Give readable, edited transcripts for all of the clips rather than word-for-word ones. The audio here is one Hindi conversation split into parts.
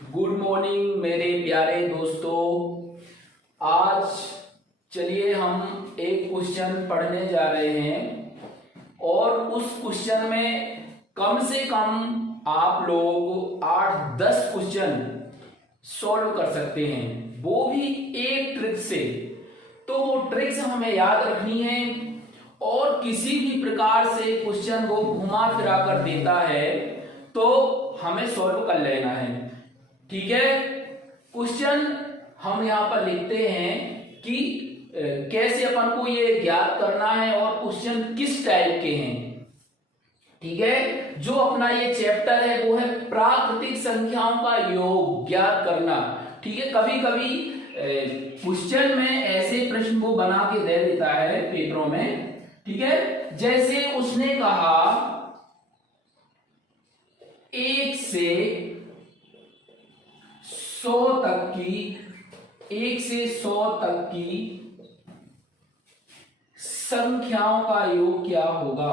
गुड मॉर्निंग मेरे प्यारे दोस्तों। आज चलिए हम एक क्वेश्चन पढ़ने जा रहे हैं और उस क्वेश्चन में कम से कम आप लोग 8-10 क्वेश्चन सॉल्व कर सकते हैं, वो भी एक ट्रिक से। तो वो ट्रिक्स हमें याद रखनी है और किसी भी प्रकार से क्वेश्चन को घुमा फिरा कर देता है तो हमें सॉल्व कर लेना है। ठीक है, क्वेश्चन हम यहां पर लिखते हैं कि कैसे अपन को ये ज्ञात करना है और क्वेश्चन किस टाइप के हैं। ठीक है, जो अपना ये चैप्टर है वो है प्राकृतिक संख्याओं का योग ज्ञात करना। ठीक है, कभी कभी क्वेश्चन में ऐसे प्रश्न को बना के दे देता है पेपरों में। ठीक है, जैसे उसने कहा 1 से 100 तक की संख्याओं का योग क्या होगा।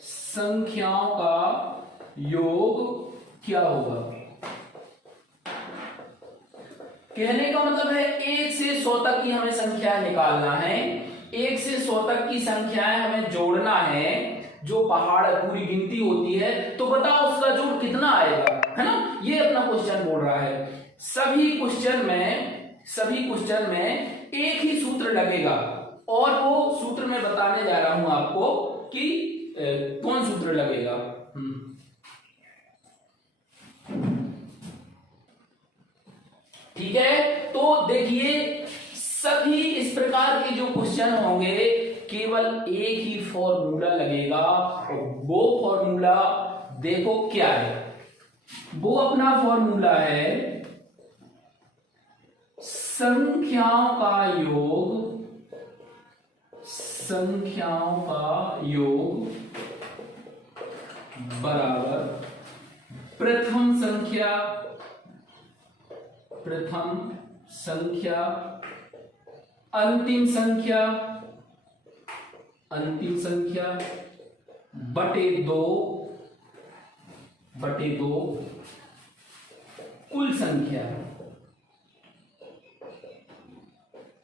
संख्याओं का योग क्या होगा, कहने का मतलब है 1 से 100 तक की हमें संख्याएं निकालना है। 1 से 100 तक की संख्याएं हमें जोड़ना है, जो पहाड़ पूरी गिनती होती है। तो बताओ उसका जोड़ कितना आएगा, है ना। ये अपना क्वेश्चन बोल रहा है। सभी क्वेश्चन में एक ही सूत्र लगेगा और वो सूत्र मैं बताने जा रहा हूं आपको कि कौन सूत्र लगेगा। ठीक है, तो देखिए सभी इस प्रकार के जो क्वेश्चन होंगे केवल एक ही फॉर्मूला लगेगा और वो फॉर्मूला देखो क्या है। वो अपना फॉर्मूला है संख्याओं का योग बराबर प्रथम संख्या अंतिम संख्या बटे दो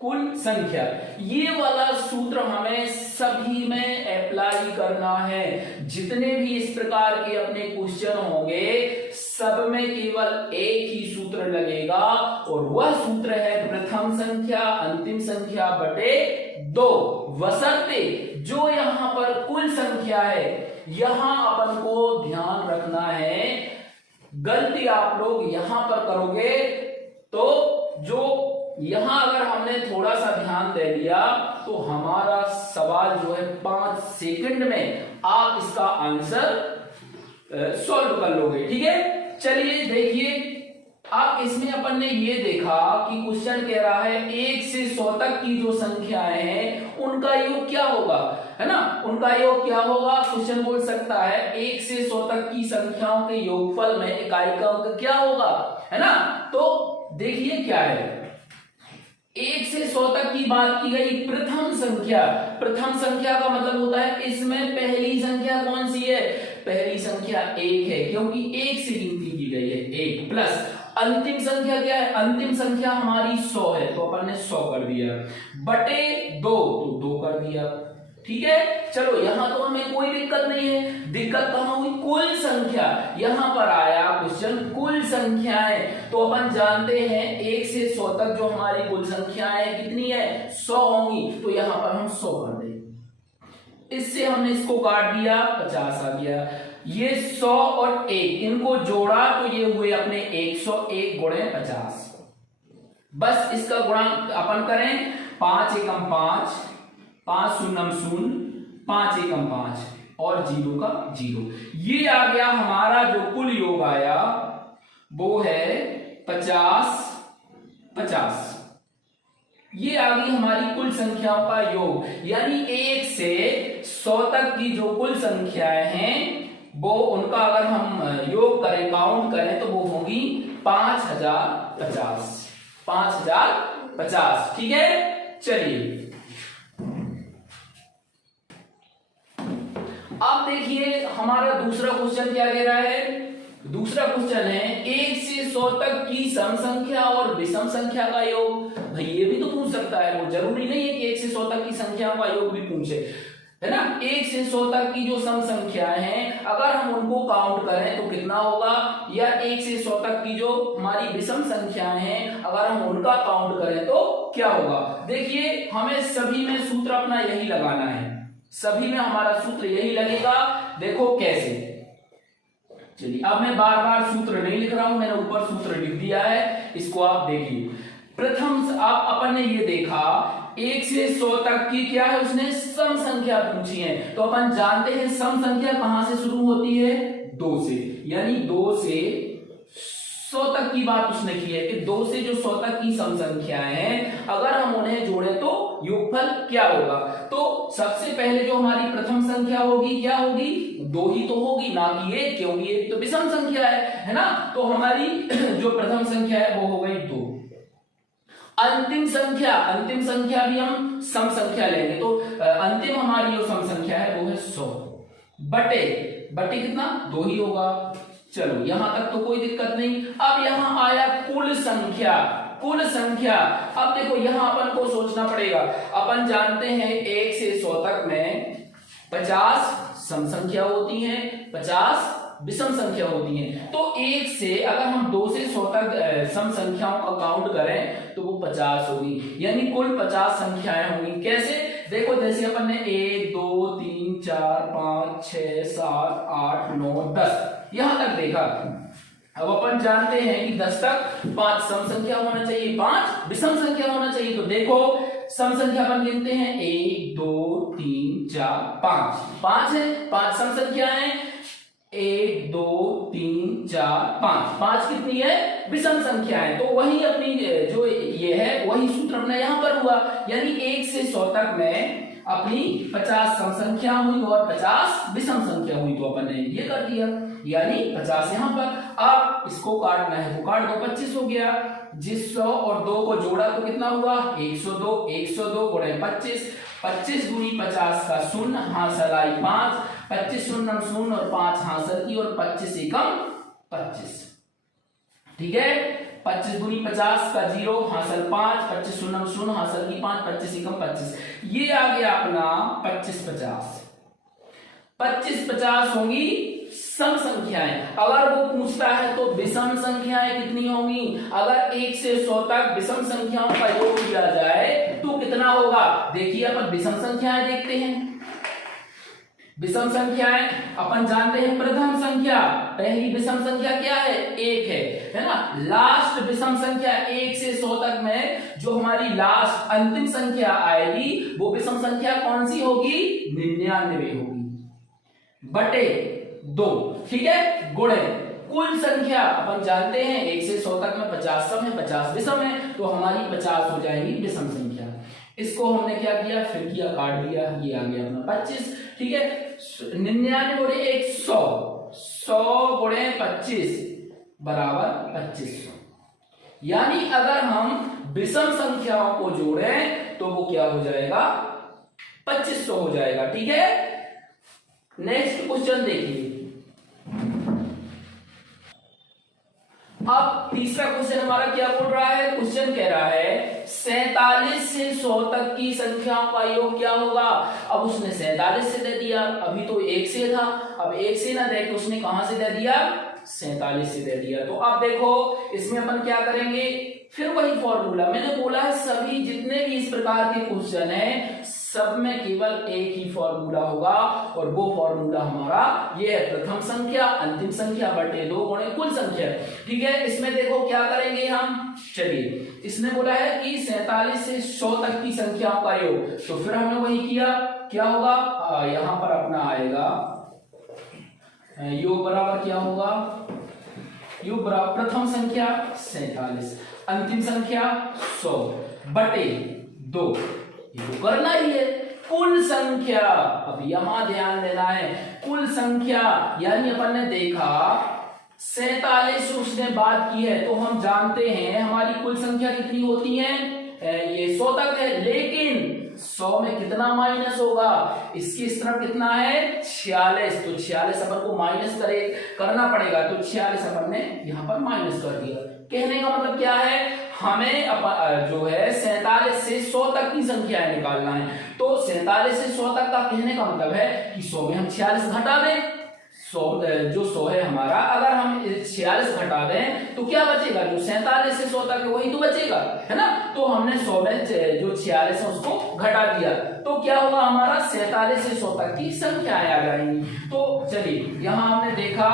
कुल संख्या। ये वाला सूत्र हमें सभी में अप्लाई करना है। जितने भी इस प्रकार के अपने क्वेश्चन होंगे सब में केवल एक ही सूत्र लगेगा और वह सूत्र है प्रथम संख्या अंतिम संख्या बटे 2। बशर्ते जो यहां पर कुल संख्या है, यहां अपन को ध्यान रखना है, गलती आप लोग यहां पर करोगे तो जो यहां अगर हमने थोड़ा सा ध्यान दे दिया तो हमारा सवाल जो है 5 सेकंड में आप इसका आंसर सॉल्व कर लोगे। ठीक है, चलिए देखिए अब इसमें अपन ने ये देखा कि क्वेश्चन कह रहा है 1 से 100 तक की जो संख्याएं हैं उनका योग क्या होगा, है ना। उनका योग क्या होगा, क्वेश्चन बोल सकता है 1 से 100 तक की संख्याओं के योगफल में इकाई का अंक क्या होगा, है ना। तो देखिए क्या है, 1 से 100 तक की बात की गई। प्रथम संख्या का मतलब होता है इसमें पहली संख्या कौन सी है, पहली संख्या 1 है क्योंकि 1 से गिनती की गई है 1 प्लस अंतिम संख्या क्या है, अंतिम संख्या हमारी 100 है तो अपन ने 100 कर दिया बटे 2 तो 2 कर दिया। ठीक है, चलो यहां तो हमें कोई दिक्कत नहीं है। दिक्कत कहां हुई, कुल संख्या। यहां पर आया क्वेश्चन कुल संख्याएं, तो अपन जानते हैं 1 से 100 तक जो हमारी कुल संख्याएं कितनी है 100 होंगी, तो यहां पर हम 100 कर देंगे। इससे हमने इसको काट दिया 50 आ गया। ये 100 और 1 इनको जोड़ा तो ये हुए अपने 101 गुणे 50। बस इसका गुणांक अपन करें 5 एकम 5, 5 शून्यम 0, 5 एकम 5 और 0 का 0। ये आ गया हमारा जो कुल योग आया वो है 50। ये आ गई हमारी कुल संख्याओं का योग, यानी 1 से 100 तक की जो कुल संख्याएं हैं वो उनका अगर हम योग करें, काउंट करें तो वो होगी 5050। ठीक है, चलिए अब देखिए हमारा दूसरा क्वेश्चन क्या कह रहा है। 100 तक की सम संख्या और विषम संख्या का योग। भाई ये भी तो पूछ सकता है, वो जरूरी नहीं है कि 1 से 100 तक की संख्याओं का योग भी पूछे, है ना। 1 से 100 तक की जो सम संख्याएं हैं अगर हम उनको काउंट करें तो कितना होगा, या 1 से 100 तक की जो हमारी विषम संख्याएं हैं अगर हम उनका काउंट करें तो क्या होगा। देखिए हमें सभी में सूत्र अपना यही लगाना है, सभी में हमारा सूत्र यही लगेगा। देखो कैसे, चलिए अब मैं बार बार सूत्र नहीं लिख रहा हूं, मैंने ऊपर सूत्र लिख दिया है, इसको आप देखिए। प्रथम आप अपन ने ये देखा 1 से 100 तक की क्या है, उसने सम संख्या पूछी है, तो अपन जानते हैं सम संख्या कहां से शुरू होती है, 2 से, यानी 2 से 100 तक की बात उसने की है कि 2 से जो 100 तक की सम संख्याएं हैं अगर हम उन्हें जोड़े तो योगफल क्या होगा। तो सबसे पहले जो हमारी प्रथम संख्या होगी क्या होगी, 2 ही तो होगी, ना कि 1, क्योंकि 1 तो विषम संख्या है ना। तो हमारी जो प्रथम संख्या है वो हो गई 2। अंतिम संख्या भी हम सम संख्या लेंगे, तो अंतिम हमारी जो सम संख्या है वो है 100 बटे कितना, 2 ही होगा। चलो यहां तक तो कोई दिक्कत नहीं। अब यहां आया कुल संख्या। अब देखो यहां अपन को सोचना पड़ेगा, अपन जानते हैं 1 से 100 तक में 50 सम संख्या होती है, 50 विषम संख्या होती है। तो 1 से अगर हम 2 से 100 तक सम संख्याओं का काउंट करें तो वो 50 होगी, यानी कुल 50 संख्याएं होंगी। कैसे, देखो जैसे अपन ने 1 2 3 4 5 6 7 8 9 10 यहां तक देखा। अब अपन जानते हैं कि 10 तक 5 सम संख्या होना चाहिए, 5 विषम संख्या होना चाहिए। तो देखो सम संख्या अपन गिनते हैं 1 2 3 4 5 है, 5 सम संख्या है, 1 2 3 4 5 कितनी है, विषम संख्या है। तो वही अपनी जो ये है वही सूत्र अपना यहां पर हुआ, यानी 1 से 100 तक में अपनी 50 सम संख्या हुई और 50 विषम संख्या हुई, तो अपन ने ये कर दिया, यानी 50 यहां पर। अब इसको काटना है तो काट दो, 25 हो गया। जिस 100 और 2 को जोड़ा तो कितना हुआ, 102 गुणे 25, 25 गुनी 50 का 0 हासिल आई 5, 25 शून्य 0 और 5 हासिल की और 25 एकम 25, ठीक है। 25 गुनी 50 का 0 हासिल 5, 25 शून्य 0 हासिल की 5, 25 एकम 25, ये आ गया अपना 25 50 होंगी सम संख्याएं। अगर वो पूछता है तो विषम संख्याएं कितनी होंगी, अगर 1 से 100 तक विषम संख्याओं का योग किया जाए तो कितना होगा। देखिए अपन विषम संख्याएं देखते हैं। विषम संख्याएं अपन जानते हैं, प्रथम संख्या पहली विषम संख्या क्या है, 1 है ना। लास्ट विषम संख्या 1 से 100 तक में जो हमारी लास्ट अंतिम संख्या आएगी वो विषम संख्या कौन सी होगी, 99 होगी बटे 2, ठीक है, गुणे कुल संख्या अपन जानते हैं 1 से 100 तक में 50 सम है, 50 विषम है, तो हमारी 50 हो जाएगी विषम संख्या। इसको हमने क्या किया, फिर किया, काट दिया, ये आ गया अपना 25, ठीक है। 99 गुणे 100, 100 गुणे 25 बराबर 2500, यानी अगर हम विषम संख्याओं को जोड़ें तो वो क्या हो जाएगा, 2500 हो जाएगा, ठीक है। नेक्स्ट क्वेश्चन देखिए। अब तीसरा क्वेश्चन हमारा क्या बोल रहा है, क्वेश्चन कह रहा है 47 से 100 तक की संख्याओं का योग क्या होगा। अब उसने 47 से दे दिया, अभी तो 1 से था, अब 1 से ना दे के उसने कहां से दे दिया, 47 से दे दिया। तो अब देखो इसमें अपन क्या करेंगे, फिर वही फॉर्मूला मैंने बोला है, सभी जितने भी इस प्रकार के क्वेश्चन हैं सब में केवल एक ही फॉर्मूला होगा, और वो फॉर्मूला हमारा ये है, प्रथम संख्या अंतिम संख्या बटे 2 गुणे कुल संख्या, ठीक है। इसमें देखो क्या करेंगे हम, चलिए इसने बोला है कि 47 से 100 तक की संख्याओं का योग, तो फिर हमने वही किया, क्या होगा, यहां पर अपना आएगा योग बराबर क्या होगा, योग बराबर प्रथम संख्या 47, अंतिम संख्या 100 बटे 2, ये तो करना ही है। कुल संख्या, अब यहां ध्यान देना है, कुल संख्या यानी अपन ने देखा 47 उसने बात की है, तो हम जानते हैं हमारी कुल संख्या कितनी होती है, ये 100 तक है, लेकिन 100 में कितना माइनस होगा, इसकी इस तरफ कितना है 46, तो 46 अपन को माइनस करना पड़ेगा, तो 46 अपन ने यहाँ पर माइनस कर दिया। कहने का मतलब क्या है, हमें जो है 47 से 100 तक की संख्याएं निकालना है। तो 47 से 100 तक का कहने का मतलब है कि 100 में हम 46 घटा दें, 100 जो 100 है हमारा, अगर हम 46 घटा दें तो क्या बचेगा, जो 47 से 100 तक है वही तो बचेगा, है ना। तो हमने 100 में जो 46 है उसको घटा दिया, तो क्या होगा हमारा 47 से 100 तक की संख्याएं आ जाएंगी। तो चलिए यहाँ हमने देखा,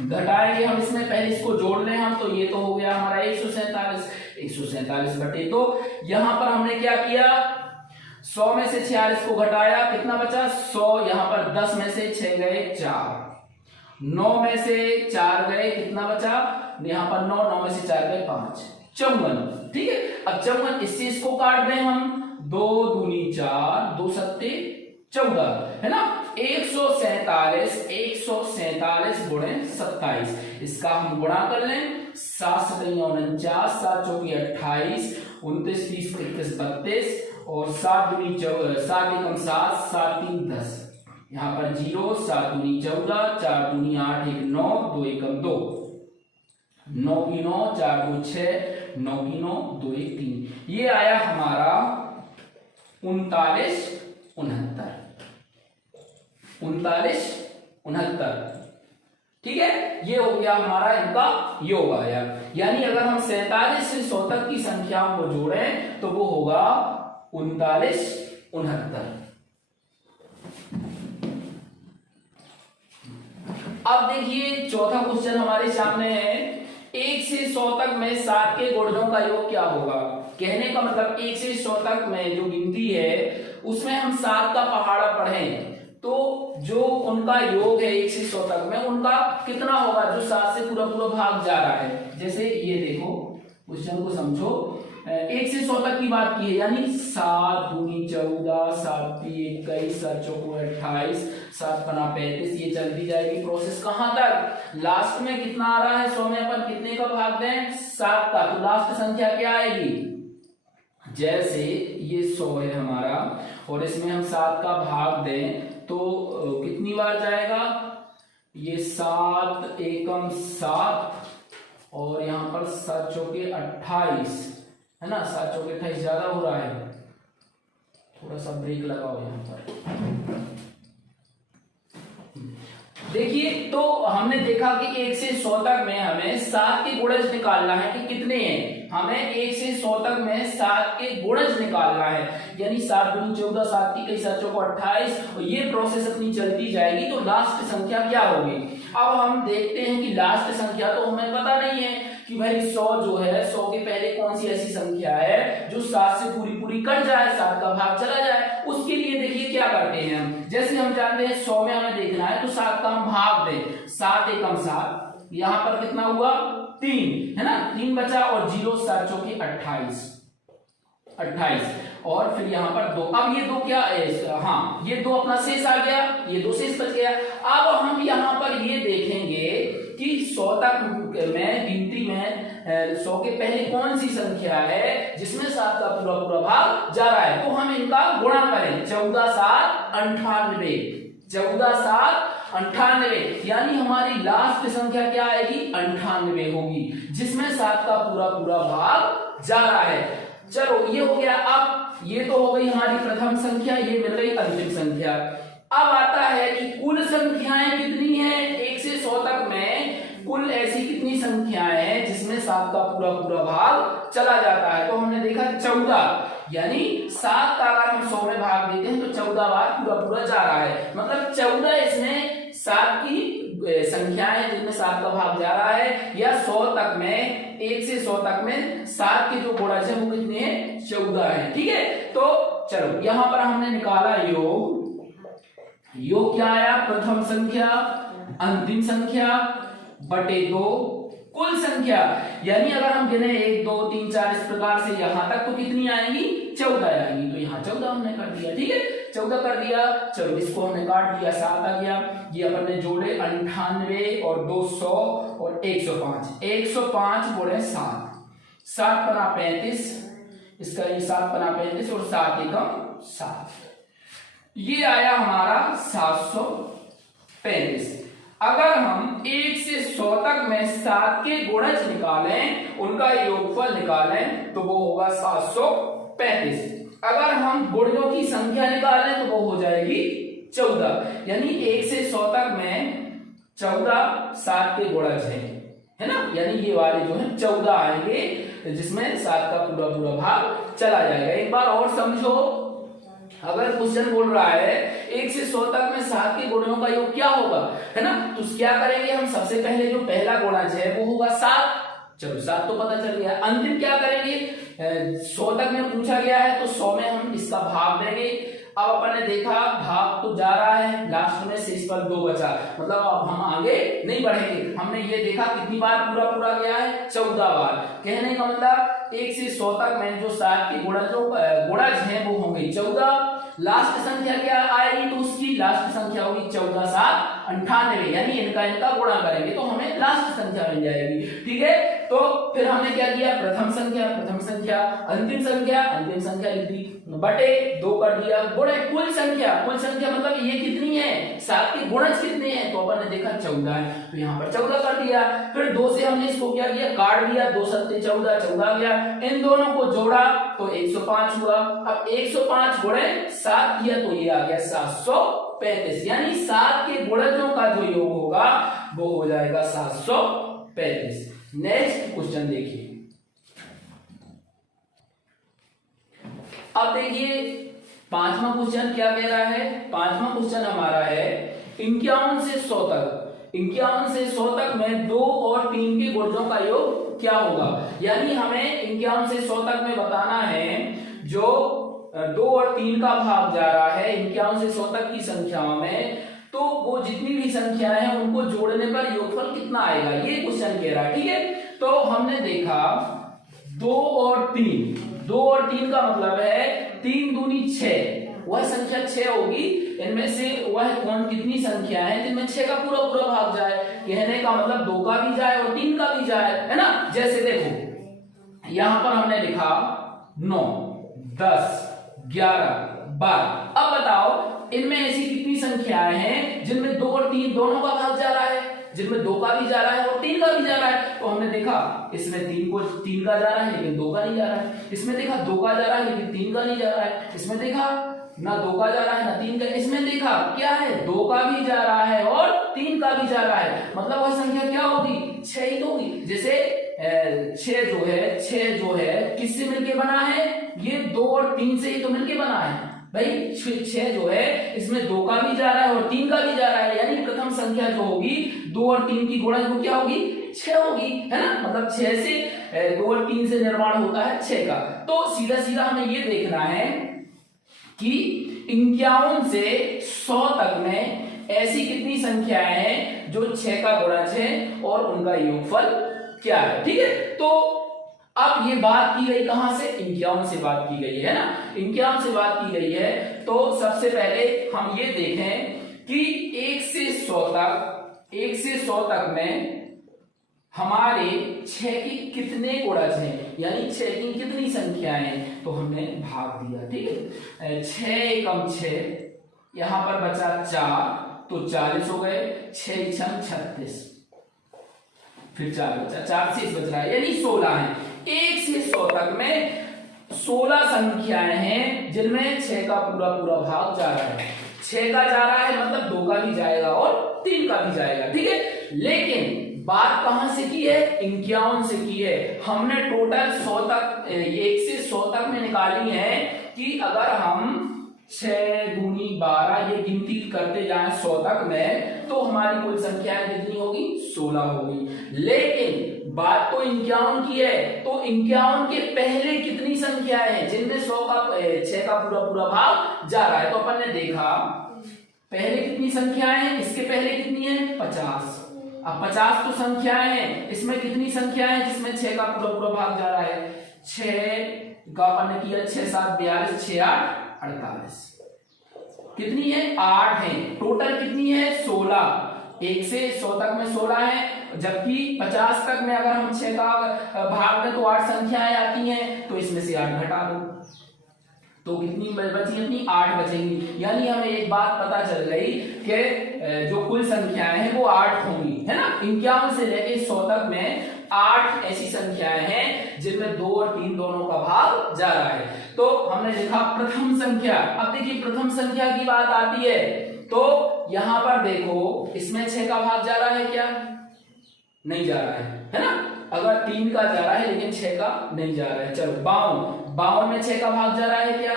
घटाएंगे हम, इसमें पहले इसको जोड़ लें हम, तो ये तो हो गया हमारा 147 बटे 2। यहाँ पर हमने क्या किया, 100 में से 46 को घटाया, कितना बचा 100, यहाँ पर 10 में से 6 गए 4, 9 में से 4 गए, कितना बचा यहाँ पर 9 में से 4 गए 5, 54। ठीक है, अब 54 इससे इसको काट दें हम, 2 दूनी 4, 2 सत्ते 14, है ना। 147 गुणे 27, इसका हम गुणा कर लें, 7 सतैया 49, 7 चौकी 28, 29 30 31 32, और 7 दूनी 7 एकम 7, 7 3 10, यहाँ पर 0, 7 दूनी 14, 4 दूनी 8 1 9, 2 एकम 2, 9 की 9, 4 2 6, 9 की 9, 2 1 3, ये आया हमारा 39 69। ठीक है, ये हो गया हमारा इनका योग आया। यानी अगर हम 47 से 100 तक की संख्याओं को जोड़ें तो वो होगा 39 69। अब देखिए चौथा क्वेश्चन हमारे सामने है, 1 से 100 तक में 7 के गुणजों का योग क्या होगा। कहने का मतलब 1 से 100 तक में जो गिनती है उसमें हम 7 का पहाड़ा पढ़ें तो जो उनका योग है 1 से 100 तक में उनका कितना होगा, जो 7 से पूरा भाग जा रहा है। जैसे ये देखो क्वेश्चन को समझो, 1 से 100 तक की बात की है, यानी 7 दूनी 14, 7 3 21, 7 चौको 28, 7 पना 35, ये चलती जाएगी प्रोसेस कहां तक, लास्ट में कितना आ रहा है 100 में अपन कितने का भाग दें 7 का, तो लास्ट संख्या क्या आएगी, जैसे ये 100 है हमारा और इसमें हम 7 का भाग दें तो कितनी बार जाएगा, ये 7 एकम 7 और यहाँ पर 7 चौके 28, है ना, 7 चौके 28 ज्यादा हो रहा है, थोड़ा सा ब्रेक लगाओ यहाँ पर। देखिए तो हमने देखा कि 1 से 100 तक में हमें 7 के गुणज निकालना है कि कितने हैं, हमें 1 से 100 तक में 7 के गुणज निकालना है, यानी 7 दूनी 14, 7 की कई 7 चौको 28, और ये प्रोसेस अपनी चलती जाएगी तो लास्ट संख्या क्या होगी। अब हम देखते हैं कि लास्ट संख्या तो हमें पता नहीं है कि भाई 100 जो है 100 के पहले कौन सी ऐसी संख्या है जो 7 से पूरी कट जाए, 7 का भाग चला जाए। उसके लिए देखिए क्या करते हैं हम, जैसे हम जानते हैं 100 में हमें देखना है तो 7 का हम भाग दें, 7 एकम 7, यहाँ पर कितना हुआ 3, है ना, 3 बचा और 0 7 चौके 28 और फिर यहाँ पर 2, अब ये 2 क्या है, हाँ ये 2 अपना शेष आ गया, ये 2 शेष बच गया। अब हम यहाँ पर ये देखेंगे कि 100 तक में गिनती में 100 के पहले कौन सी संख्या है जिसमें 7 का पूरा भाग जा रहा है, तो हम इनका गुणा करें, 14 7 98, 14 7 98, यानी हमारी लास्ट संख्या क्या आएगी 98 होगी जिसमें 7 का पूरा भाग जा रहा है। चलो ये हो गया, अब ये तो हो गई हमारी प्रथम संख्या, ये मिल गई अंतिम संख्या। अब आता है कि कुल संख्याएं कितनी है, 1 से 100 तक में कुल ऐसी कितनी संख्याएं हैं जिसमें 7 का पूरा भाग चला जाता है, तो हमने देखा 14, यानी 7 का अगर हम 100 में भाग देते हैं तो 14 बार पूरा जा रहा है, मतलब 14 इसमें 7 की संख्याएं जिनमें 7 का भाग जा रहा है, या 100 तक में 1 से 100 तक में 7 के जो गुणज है वो कितने हैं 14 है। ठीक है, तो चलो यहां पर हमने निकाला योग क्या आया, प्रथम संख्या अंतिम संख्या बटे 2 कुल संख्या, यानी अगर हम गिने 1 2 3 4 इस प्रकार से यहां तक तो कितनी आएंगी 14 आएंगी, तो यहाँ 14 हमने कर दिया। ठीक है, 14 कर दिया, चलो इसको हमने काट दिया, 7 आ गया, ये अपन ने जोड़े 98 और 200 और 105, 105 बोले 7, 7 पना 35, इसका ये 7 बना 35 और 7 एकम 7, ये आया हमारा 735। अगर हम 1 से 100 तक में 7 के गुणज निकालें, उनका योगफल निकालें, तो वो होगा 735। अगर हम गुणजों की संख्या निकालें तो वो हो जाएगी 14, यानी 1 से 100 तक में 14 7 के गुणज है ना, यानी ये वाले जो है 14 आएंगे, जिसमें 7 का पूरा पूरा भाग चला जाएगा। एक बार और समझो, अगर क्वेश्चन बोल रहा है 1 से 100 तक में 7 के गुणों का योग क्या होगा, है ना, तो क्या करेंगे हम, सबसे पहले जो पहला गुणज है वो होगा 7, चलो 7 तो पता चल गया। अंतिम क्या करेंगे, 100 तक में पूछा गया है तो 100 में हम इसका भाग देंगे। अब अपन ने देखा भाग तो जा रहा है, लास्ट में शेष पर 2 बचा, मतलब अब हम आगे नहीं बढ़ेंगे। हमने ये देखा कितनी बार पूरा पूरा गया है, 14 बार। कहने का मतलब 1 से 100 तक में जो 7 के गुणज हैं वो होंगे 14। लास्ट संख्या क्या आएगी, तो उसकी लास्ट संख्या होगी 14 7 98, यानी इनका गुणा करेंगे तो हमें लास्ट संख्या मिल जाएगी। ठीक है, तो फिर हमने क्या किया, प्रथम संख्या, अंतिम संख्या लिख दी, बटे 2 कर दिया, गुणे कुल संख्या मतलब ये कितनी है, 7 के गुणज कितने हैं, तो अपन ने देखा 14 है, तो यहाँ पर 14 कर दिया। फिर 2 से हमने इसको क्या किया, काट दिया, 2 सत्ते 14 गया, इन दोनों को जोड़ा तो 105 हुआ। अब 105 गुणे 7 किया तो ये आ गया 735, यानी 7 के गुणजों का जो योग होगा वो हो जाएगा 735। नेक्स्ट क्वेश्चन देखिए, अब देखिए 5वां क्वेश्चन क्या कह रहा है। 5वां क्वेश्चन हमारा है 51 से 100 तक। 51 से 100 तक में 2 और 3 के गुणजों का योग क्या होगा, यानी हमें 51 से 100 तक में बताना है जो 2 और 3 का भाग जा रहा है 51 से 100 तक की संख्याओं में, तो वो जितनी भी संख्याएं हैं उनको जोड़ने पर योगफल कितना आएगा, ये क्वेश्चन कह रहा है। ठीक है, तो हमने देखा 2 और 3 का मतलब है 3 दूनी 6, वह संख्या 6 होगी। इनमें से वह कौन कितनी संख्या है जिनमें 6 का पूरा पूरा भाग जाए, कहने का मतलब 2 का भी जाए और 3 का भी जाए, है ना। जैसे देखो यहां पर हमने लिखा 9 10 11 12। अब बताओ इनमें ऐसी कितनी संख्याएं हैं जिनमें 2 और 3 दोनों का भाग जा रहा है, जिनमें 2 का भी जा रहा है और 3 का भी जा रहा है। तो हमने देखा इसमें 3 का जा रहा है लेकिन 2 का नहीं जा रहा है, इसमें देखा 2 का जा रहा है लेकिन 3 का नहीं जा रहा है, इसमें देखा ना 2 का जा रहा है ना 3 का, इसमें देखा क्या है 2 का भी जा रहा है और 3 का भी जा रहा है, मतलब वह संख्या क्या होगी 6 ही होगी। जैसे 6 जो है किससे मिलके बना है, ये 2 और 3 से ही तो मिलके बना है भाई। 6 जो है इसमें 2 का भी जा रहा है और 3 का भी जा रहा है, यानी प्रथम संख्या जो होगी 2 और 3 की गुणज वो क्या होगी 6 होगी, है ना। मतलब 6 से 2 और 3 से निर्माण होता है 6 का। तो सीधा सीधा हमें ये देखना है कि 51 से 100 तक में ऐसी कितनी संख्याएं हैं जो 6 का गुणज है और उनका योगफल क्या है। ठीक है, तो अब ये बात की गई कहां से, 51 से बात की गई है ना, 51 से बात की गई है। तो सबसे पहले हम ये देखें कि 1 से 100 तक में हमारे 6 की कितने गुणज हैं, यानी 6 की कितनी संख्याएं हैं, तो हमने भाग दिया। ठीक है, 6 एकम 6, यहां पर बचा 4 तो 40 हो गए, 6 छम 36, फिर 4 बचा, 4 से बच रहा है यानी 16 है। 1 से 100 तक में 16 संख्याएं हैं जिनमें 6 का पूरा पूरा भाग जा रहा है। 6 का जा रहा है मतलब 2 का भी जाएगा और 3 का भी जाएगा। ठीक है, लेकिन बात कहां से की है, 51 से की है। हमने टोटल 100 तक 1 से 100 तक में निकाली है कि अगर हम 6 दूनी 12 ये गिनती करते जाएं 100 तक में, तो हमारी कुल संख्याएं कितनी होगी 16 होगी। लेकिन बात तो 51 की है, तो 51 के पहले कितनी संख्याएं हैं जिनमें 6 का पूरा पूरा भाग जा रहा है। तो अपन ने देखा पहले कितनी संख्याएं हैं, इसके पहले कितनी है 50। अब 50 तो संख्याएं हैं, इसमें कितनी संख्याएं हैं जिसमें 6 का पूरा पूरा भाग जा रहा है, 6 का अपन ने किया 6 7 42 6 8 48, कितनी है 8 है, टोटल कितनी है 16। 1 से 100 तक में 16 है जबकि 50 तक में अगर हम 6 का भाग दें तो 8 संख्याएं आती हैं, तो इसमें से 8 घटा दो तो कितनी बची? अपनी 8 बचेंगी। यानी हमें एक बात पता चल गई कि जो कुल संख्याएं हैं वो 8 होंगी, है ना। 51 से लेके 100 तक में 8 ऐसी संख्याएं हैं जिनमें 2 और 3 दोनों का भाग जा रहा है। तो हमने देखा प्रथम संख्या। अब देखिए प्रथम संख्या की बात आती है तो यहां पर देखो इसमें 6 का भाग जा रहा है क्या? नहीं जा रहा है ना। अगर 3 का जा रहा है लेकिन 6 का नहीं जा रहा है। चलो 52 में 6 का भाग जा रहा है क्या?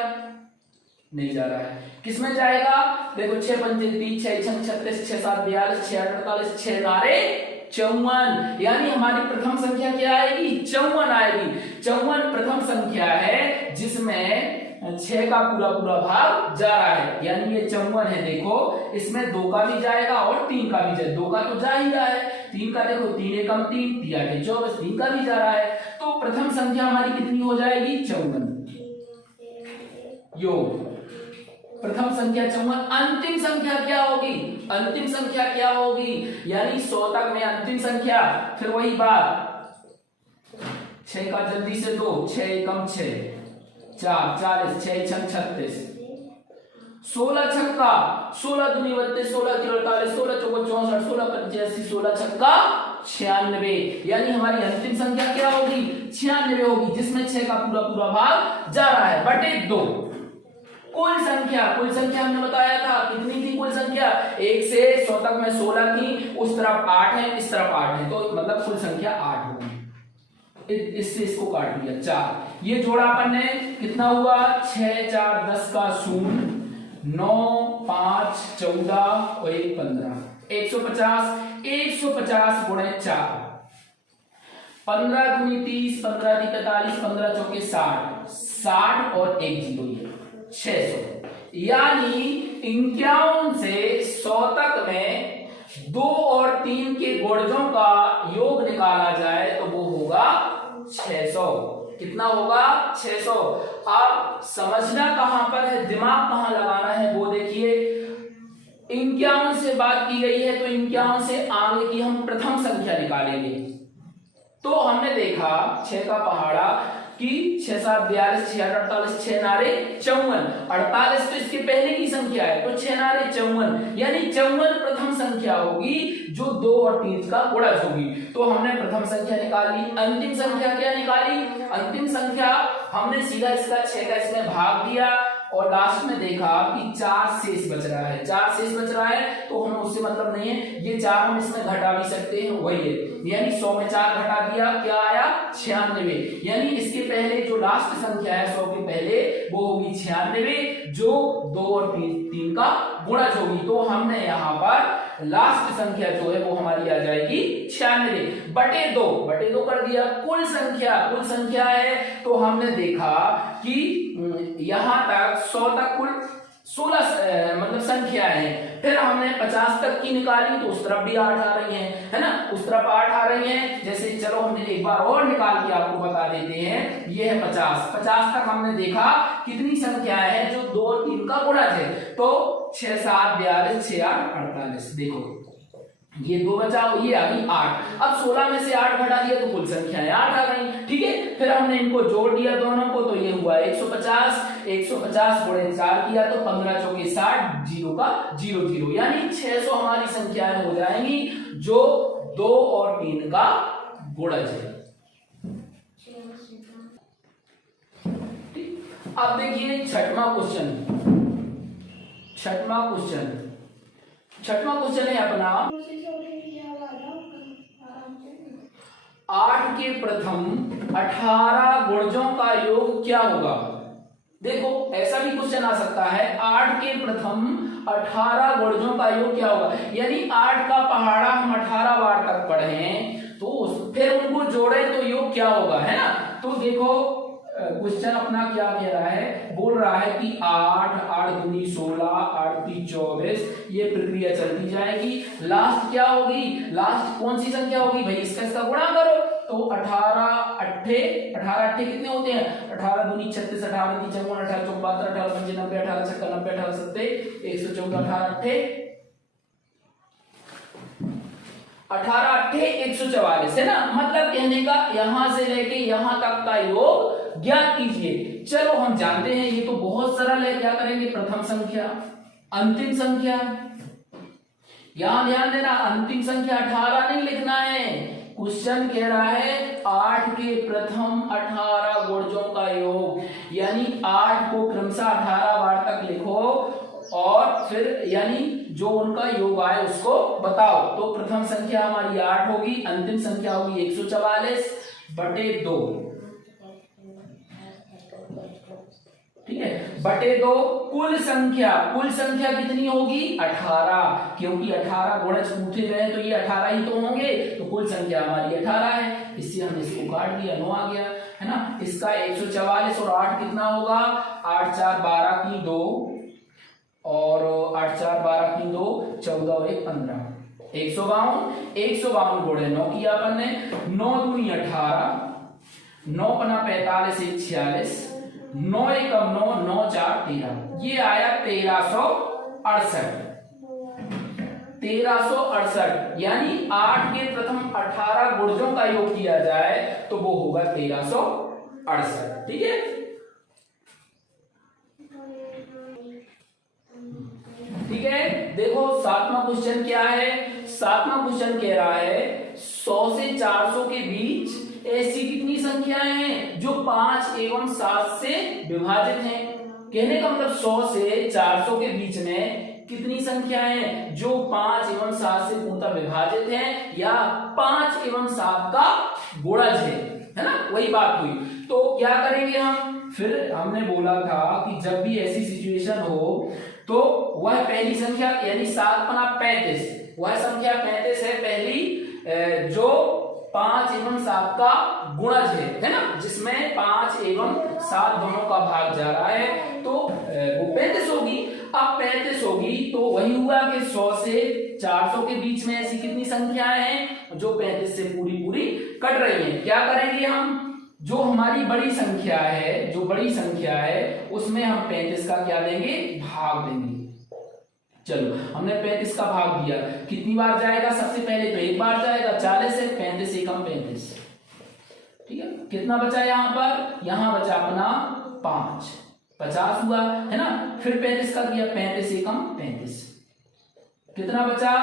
नहीं जा रहा है। किसमें जाएगा? देखो 6 पंजे 30, 6 छंग 36, 6 7 42, 6 8 48, 6 नारे 54। यानी हमारी प्रथम संख्या क्या आएगी? 54 आएगी। 54 प्रथम संख्या है जिसमें 6 का पूरा भाग जा रहा है, यानी ये 54 है। देखो इसमें 2 का भी जाएगा और 3 का भी जाएगा। 2 का तो जा ही रहा है, 3 का देखो 3 एकम 3, 3 8 24, 3 का भी जा रहा है। तो प्रथम संख्या हमारी कितनी हो जाएगी? 54। योग प्रथम संख्या 54। अंतिम संख्या क्या होगी? अंतिम संख्या क्या होगी? यानी 100 तक में अंतिम संख्या, फिर वही बात 6 का जल्दी से 2, 6 एकम 6, 4 40, 6 छंग 36, 16 छक्का 16 दूनी 32, 16 की 48, 16 चौको 64, 16 85, 16 छक्का 96। यानी हमारी अंतिम संख्या क्या होगी? 96 होगी, जिसमें 6 का पूरा भाग जा रहा है बटे 2। कुल संख्या हमने बताया था कितनी थी? कुल संख्या 1 से 100 तक में 16 थी, उस तरफ 8 है, इस तरफ 8 है, तो मतलब कुल संख्या 8 होगी। इससे इसको काट दिया 4। ये जोड़ा अपन ने कितना हुआ? 6 4 10 का 0, 9 5 14 और 1 15, 150 गुणे 4, 15 दूनी 30, 15 दी 45, 15 चौके 60 और 1 जीरो 600। यानी 51 से 100 तक में 2 और 3 के गुणजों का योग निकाला जाए तो वो होगा 600। कितना होगा? 600। अब समझना कहां पर है, दिमाग कहां लगाना है वो देखिए। 51 से बात की गई है तो 51 से आगे की हम प्रथम संख्या निकालेंगे। तो हमने देखा 6 का पहाड़ा कि 6 7 42, 6 8 48, 6 नारे 54, 48 तो इसके पहले की संख्या है तो 6 नारे 54, यानी 54 प्रथम संख्या होगी जो 2 और 3 का गुणज होगी। तो हमने प्रथम संख्या निकाली। अंतिम संख्या क्या निकाली? अंतिम संख्या हमने सीधा इसका 6 का इसमें भाग दिया और लास्ट में देखा कि 4 शेष बच रहा है। 4 शेष बच रहा है तो हमें उससे मतलब नहीं है, ये 4 हम इसमें घटा भी सकते हैं, वही है। यानी 100 में 4 घटा दिया, क्या आया? 96। यानी इसके पहले जो लास्ट संख्या है 100 के पहले वो होगी 96, जो 2 और 3 का गुणज होगी। तो हमने यहाँ पर लास्ट संख्या जो है वो हमारी आ जाएगी 96 बटे 2 कर दिया। कुल संख्या है तो हमने देखा कि यहां तक 100 तक कुल 16 मतलब संख्याएं हैं। फिर हमने 50 तक की निकाली तो उस तरफ भी 8 आ रही हैं, है ना, उस तरफ 8 आ रही हैं। जैसे चलो हमने एक बार और निकाल के आपको बता देते हैं। ये है 50 तक हमने देखा कितनी संख्याएं हैं जो 2 और 3 का गुणज है। तो 6 7 42, 6 8 48। देखो ये 2 बचा, ये आ गई 8। अब 16 में से 8 घटा दिया तो कुल संख्याएं 8 आ गई। ठीक है, फिर हमने इनको जोड़ दिया दोनों को तो ये हुआ 150 गुणे 4 किया तो 15 चौके 60, 0 का 0 0, यानी 600 हमारी संख्याएं हो जाएंगी जो 2 और 3 का गुणज है। अब देखिए छठवां क्वेश्चन है अपना 8 के प्रथम 18 गुणजों का योग क्या होगा। देखो ऐसा भी क्वेश्चन आ सकता है, 8 के प्रथम 18 गुणजों का योग क्या होगा। यानी 8 का पहाड़ा हम 18 बार तक पढ़े तो फिर उनको जोड़े तो योग क्या होगा, है ना। तो देखो क्वेश्चन अपना क्या कह रहा है, बोल रहा है कि 8 दूनी 16, 8 तीन 24, ये प्रक्रिया चलती जाएगी। लास्ट क्या होगी, लास्ट कौन सी संख्या होगी भाई, इसका गुणा करो तो 18 अट्ठे कितने होते हैं, 18 दूनी 36, 18 तीन 54, 18 चौक 72, 18 पंजे 90, 18 छक्का 90, 18 सत्ते 114, 18 अट्ठे 18 अट्ठे 144 है ना, मतलब कहने का यहां से लेके यहां तक का योग ज्ञात कीजिए। चलो हम जानते हैं ये तो बहुत सरल है, क्या करेंगे, प्रथम संख्या अंतिम संख्या, यहां ध्यान देना अंतिम संख्या 18 नहीं लिखना है, क्वेश्चन कह रहा है 8 के प्रथम 18 गुणजों का योग, यानी 8 को क्रमशः 18 बार तक लिखो और फिर यानी जो उनका योग आए उसको बताओ। तो प्रथम संख्या हमारी 8 होगी, अंतिम संख्या होगी 144/2, ठीक है, बटे 2। कुल संख्या कितनी होगी 18, क्योंकि 18 गुणज पूछे गए तो ये 18 ही तो होंगे, तो कुल संख्या हमारी 18 है, इससे हमने इसको काट दिया, 9 आ गया है ना। इसका 144 और 8 कितना होगा, 8 4 12 की 2 और 8 4 12 की 2, 14 और 1 15, 152 गुणे 9 किया अपन ने, 9 दूनी 18, 9 पना 45 1 46, 9 एकम 9, 9 4 13, ये आया 1368, यानी 8 के प्रथम 18 गुणजों का योग किया जाए तो वो होगा 1368, ठीक है। ठीक है, देखो 7वां क्वेश्चन क्या है, 7वां क्वेश्चन कह रहा है 100 से 400 के बीच ऐसी कितनी संख्याएं हैं जो 5 एवं 7 से विभाजित हैं। कहने का मतलब 100 से 400 के बीच में कितनी संख्याएं हैं जो 5 एवं 7 से पूर्णतः विभाजित हैं या 5 एवं 7 का गुणज है ना, वही बात हुई। तो क्या करेंगे हम, फिर हमने बोला था कि जब भी ऐसी सिचुएशन हो तो वह पहली संख्या यानी 7 पना 35, वह संख्या 35 है पहली जो 5 एवं 7 का गुणज है ना, जिसमें 5 एवं 7 दोनों का भाग जा रहा है, तो वो 35 होगी। अब 35 होगी तो वही हुआ कि 100 से 400 के बीच में ऐसी कितनी संख्याएं हैं जो 35 से पूरी कट रही हैं। क्या करेंगे हम, जो हमारी बड़ी संख्या है उसमें हम 35 का क्या देंगे, भाग देंगे। चलो हमने 35 का भाग दिया, कितनी बार जाएगा, सबसे पहले तो एक बार जाएगा, 40 से 35 एकम 35, ठीक है। कितना बचा यहाँ पर, यहाँ बचा अपना 5, 50 हुआ है ना। फिर 35 का दिया, 35 एकम 35, कितना बचा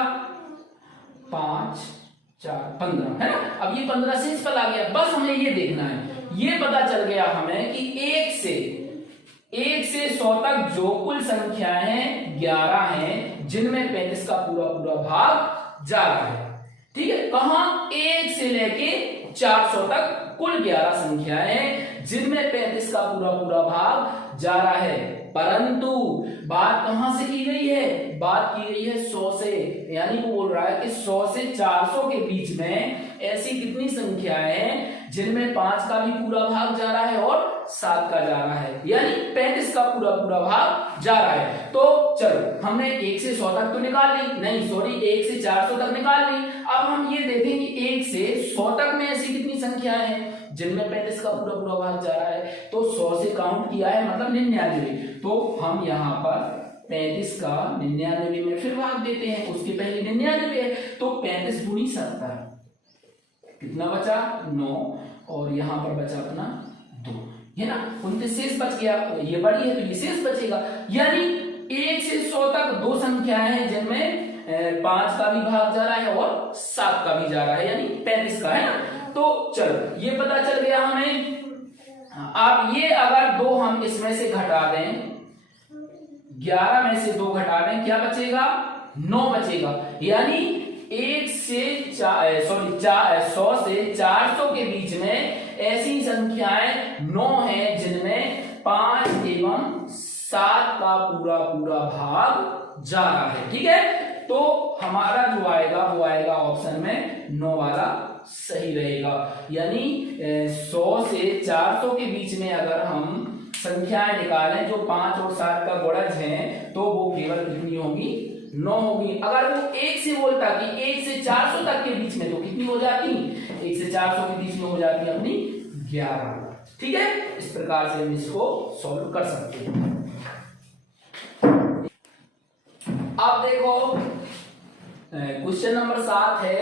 5 4 15 है ना। अब ये 15 से इस पर आ गया, बस हमें ये देखना है, ये पता चल गया हमें कि 1 से 100 तक जो कुल संख्याएं 11 हैं जिनमें 35 का पूरा भाग जा रहा है, ठीक है। कहां, 1 से लेके 400 तक कुल 11 संख्याएं जिनमें 35 का पूरा भाग जा रहा है, परंतु बात कहां से की गई है, बात की गई है 100 से, यानी वो बोल रहा है कि 100 से 400 के बीच में ऐसी कितनी संख्याएं हैं जिनमें 5 का भी पूरा भाग जा रहा है और 7 का जा रहा है, यानी 35 का पूरा भाग जा रहा है। तो चलो हमने 1 से 100 तक तो निकाल ली, नहीं सॉरी 1 से 400 तक निकाल ली। अब हम ये देखेंगे 1 से 100 तक में ऐसी कितनी संख्याएं हैं जिनमें 35 का पूरा भाग जा रहा है। तो 100 से काउंट किया है मतलब 99, तो हम यहाँ पर 35 का 99 में फिर भाग देते हैं, उसके पहले 99 है, तो 35 गुनी 70, कितना बचा 9, और यहाँ पर बचा अपना 2 है ना, 29 शेष बच गया, ये बड़ी है तो ये शेष बचेगा। यानी 1 से 100 तक 2 संख्याएं हैं जिनमें 5 का भी भाग जा रहा है और 7 का भी जा रहा है, यानी 35 का है ना। तो चलो ये पता चल गया हमें। अब ये अगर 2 हम इसमें से घटा दें, 11 में से 2 घटा दें, क्या बचेगा 9 बचेगा, यानी 1 से 100 से 400 के बीच में ऐसी संख्याएं 9 हैं जिनमें 5 एवं 7 का पूरा भाग जा रहा है, ठीक है। तो हमारा जो आएगा वो आएगा ऑप्शन में 9 वाला सही रहेगा, यानी 100 से 400 के बीच में अगर हम संख्याएं निकालें जो 5 और 7 का गुणज हैं तो वो केवल कितनी होगी 9 होगी। अगर वो 1 से बोलता कि 1 से 400 तक के बीच में तो कितनी हो जाती, 1 से 400 के बीच में हो जाती अपनी 11, ठीक है। इस प्रकार से हम इसको सॉल्व कर सकते हैं। अब देखो क्वेश्चन नंबर 7 है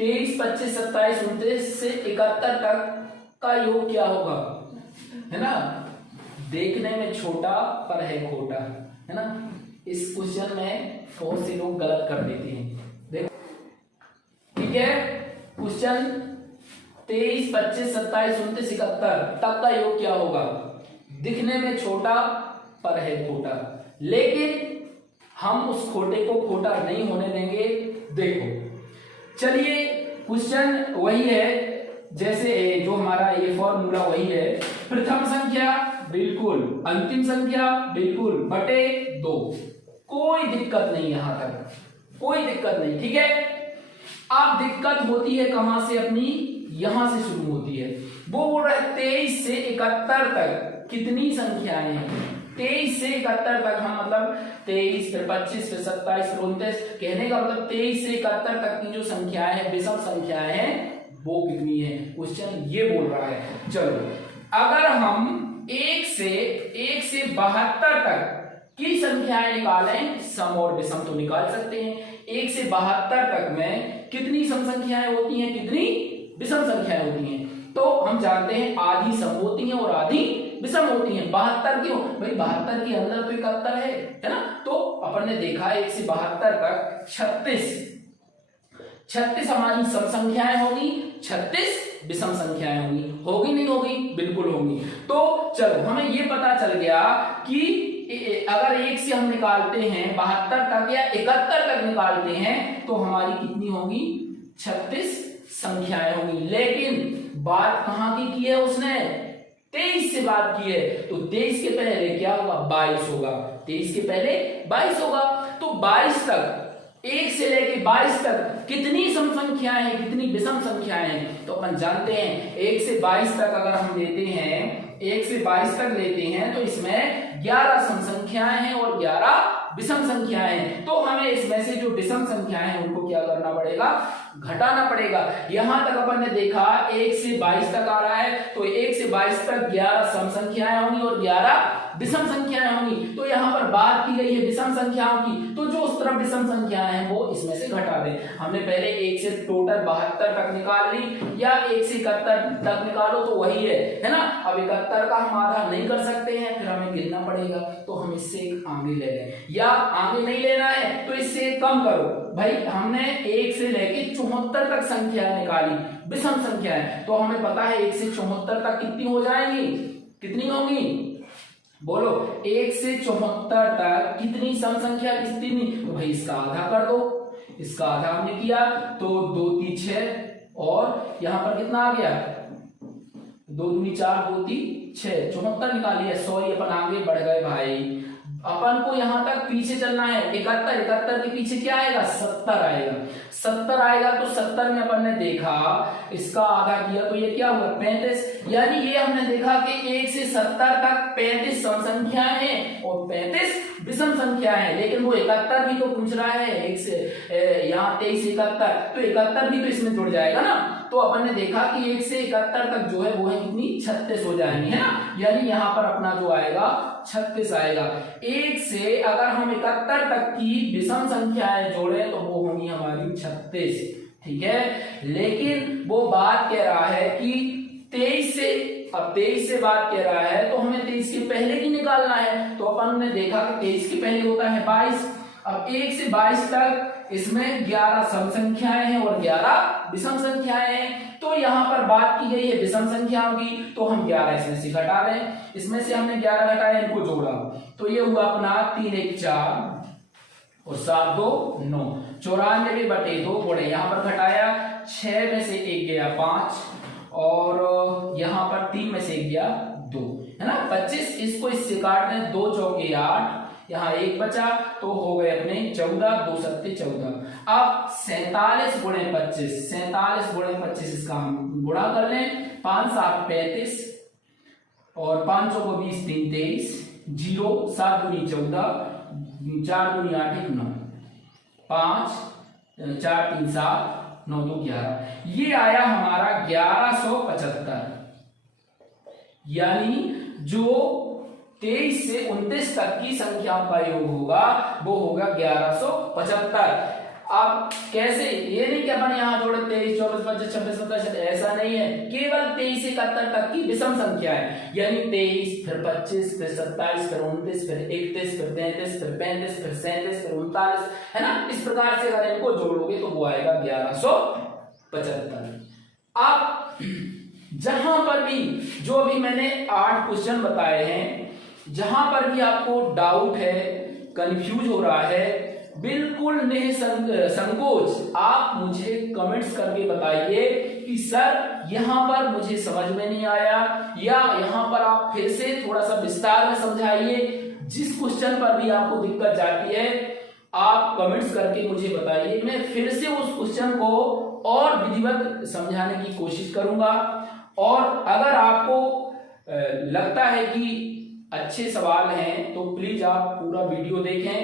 23, 25, 27, 29 से 71 तक का योग क्या होगा, है ना। देखने में छोटा पर है खोटा, है ना। इस क्वेश्चन में बहुत से लोग गलत कर देते हैं। देखो ठीक है, क्वेश्चन 23, 25, 27, 29, 71 तक का योग क्या होगा, दिखने में छोटा पर है खोटा, लेकिन हम उस खोटे को खोटा नहीं होने देंगे। देखो चलिए, क्वेश्चन वही है जैसे जो हमारा ये फॉर्मूला वही है, प्रथम संख्या बिल्कुल, अंतिम संख्या बिल्कुल, बटे 2, कोई दिक्कत नहीं, यहां तक कोई दिक्कत नहीं, ठीक है। अब दिक्कत होती है कहां से, अपनी यहां से शुरू होती है। वो बोल रहा है 23 से 71 तक कितनी संख्याएं हैं, 23 से 71 तक, हम मतलब 23 फिर 25 फिर 27 फिर 29, कहने का मतलब 23 से 71 तक की जो संख्याएं हैं, विषम संख्याएं हैं, वो कितनी है, क्वेश्चन ये बोल रहा है। चलो अगर हम 1 से 72 तक की संख्याएं निकालें, सम और विषम तो निकाल सकते हैं। 1 से 72 तक में कितनी सम संख्याएं होती हैं, कितनी विषम संख्याएं होती हैं, तो हम जानते हैं आधी सम होती हैं और आधी विषम होती हैं। 72 क्यों भाई, 72 के अंदर तो 71 है ना। तो अपन ने देखा 1 से 72 तक 36 हमारी सम संख्याएं होगी, 36 विषम संख्याएं होगी, होगी नहीं होगी, बिल्कुल होगी। तो चलो हमें ये पता चल गया कि अगर 1 से हम निकालते हैं 72 तक या 71 तक निकालते हैं तो हमारी कितनी होगी, 36 संख्याएं होंगी। लेकिन बात कहां की है उसने, 23 से बात की है, तो 23 के पहले क्या होगा, 22 होगा, 23 के पहले 22 होगा। तो 22 तक, 1 से लेके 22 तक कितनी सम संख्याएं हैं, कितनी विषम संख्याएं हैं, तो अपन जानते हैं 1 से 22 तक अगर हम लेते हैं, 1 से 22 तक लेते हैं तो इसमें 11 सम संख्याएं हैं और 11 विषम संख्याएं हैं। तो हमें इसमें से जो विषम संख्याएं हैं उनको क्या करना पड़ेगा, घटाना पड़ेगा। यहां तक अपन ने देखा 1 से 22 तक आ रहा है, तो 1 से 22 तक 11 सम संख्याएं होंगी और 11 विषम संख्याएं होंगी। तो यहाँ पर बात की गई है विषम संख्याओं की, तो जो उस तरफ विषम संख्याएं हैं वो इसमें से घटा दें। हमने पहले 1 से टोटल 72 तक निकाल ली, या 1 से 71 तक निकालो तो वही है ना। अब 71 का हम आधा नहीं कर सकते हैं, फिर हमें गिनना पड़ेगा, तो हम इससे एक आगे ले लें, या आगे नहीं लेना है तो इससे कम करो। भाई हमने 1 से लेके 74 तक संख्या निकाली, विषम संख्या है, तो हमें पता है 1 से 74 तक कितनी हो जाएंगी, कितनी होंगी, बोलो 1 से 74 तक कितनी सम संख्या कितनी, तो भाई इसका आधा कर दो, इसका आधा हमने किया तो 2 3 6, और यहां पर कितना आ गया, 2 दूनी 4, 2 3 6, 74 निकालिए। सॉरी अपन आगे बढ़ गए भाई, अपन को यहां तक पीछे चलना है। 71 के पीछे क्या आएगा, 70 आएगा, 70 आएगा। तो 70 में अपन ने देखा इसका आधा किया तो ये क्या हुआ, 35। यानी ये हमने देखा कि 1 से 70 तक 35 सम संख्याएं हैं और 35 विषम संख्या है। लेकिन वो 71 भी तो पूछ रहा है, 1 से यहाँ 23 से 71, तो 71 भी तो इसमें जुड़ जाएगा ना। तो अपन ने देखा कि 1 से 71 तक जो है वो है कितनी, 36 हो जाएंगी, है ना। यानी यहाँ पर अपना जो आएगा 36 आएगा। 1 से अगर हम 71 तक की विषम संख्याएं जोड़े तो वो होंगी हमारी 36, ठीक है। लेकिन वो बात कह रहा है कि 23 से, अब 23 से बात कह रहा है तो हमें 23 के पहले की निकालना है। तो अपन ने देखा कि 23 के पहले होता है 22। अब 1 से 22 तक इसमें 11 सम संख्याएं हैं और 11 विषम संख्याएं हैं। तो यहाँ पर बात की गई है विषम संख्याओं की, तो हम 11 इसमें से घटा दें। इसमें से हमने 11 घटाया, इनको जोड़ा, तो ये हुआ अपना 3 1 4 और 7 2 9, 94 बटे 2 गुणे, यहाँ पर घटाया 6 में से 1 गया 5, और यहाँ पर 3 में से 1 गया 2, है ना। 25, इसको इससे काट दें, 2 चौके 8, यहाँ 1 बचा तो हो गए अपने 14, 2 सत्ते 14। अब 47 गुणे 25, 47 गुणे 25 इसका हम गुणा कर लें, 5 7 35 और 5 को 20 3 23, 0 7 दूनी 14, 4 दूनी 8 1 9, 5 4 3 7 9 2 11, ये आया हमारा 1175। यानी जो 23 से 29 तक की संख्याओं का योग होगा वो होगा 1175। अब कैसे, ये नहीं कि अपन यहाँ जोड़े 23, 24, 25, 26, 27, ऐसा नहीं है, केवल 23 से 71 तक की विषम संख्या है, यानी 23 फिर 25 फिर 27 फिर 29 फिर 31 फिर 33 फिर 35 फिर 37 फिर 39, है ना। इस प्रकार से अगर इनको जोड़ोगे तो वो आएगा 1175। अब जहां पर भी जो अभी मैंने 8 क्वेश्चन बताए हैं, जहां पर भी आपको डाउट है, कंफ्यूज हो रहा है, बिल्कुल निसंकोच आप मुझे कमेंट्स करके बताइए कि सर यहां पर मुझे समझ में नहीं आया, या यहां पर आप फिर से थोड़ा सा विस्तार में समझाइए। जिस क्वेश्चन पर भी आपको दिक्कत जाती है आप कमेंट्स करके मुझे बताइए, मैं फिर से उस क्वेश्चन को और विधिवत समझाने की कोशिश करूंगा। और अगर आपको लगता है कि अच्छे सवाल हैं तो प्लीज आप पूरा वीडियो देखें,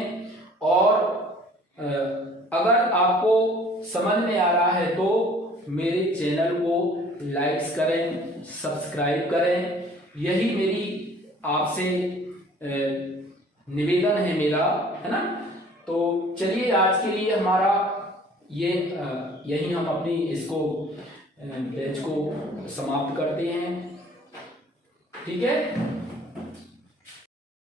और अगर आपको समझ में आ रहा है तो मेरे चैनल को लाइक्स करें, सब्सक्राइब करें, यही मेरी आपसे निवेदन है मेरा, है ना। तो चलिए आज के लिए हमारा ये यही हम अपनी इसको बैच को समाप्त करते हैं, ठीक है।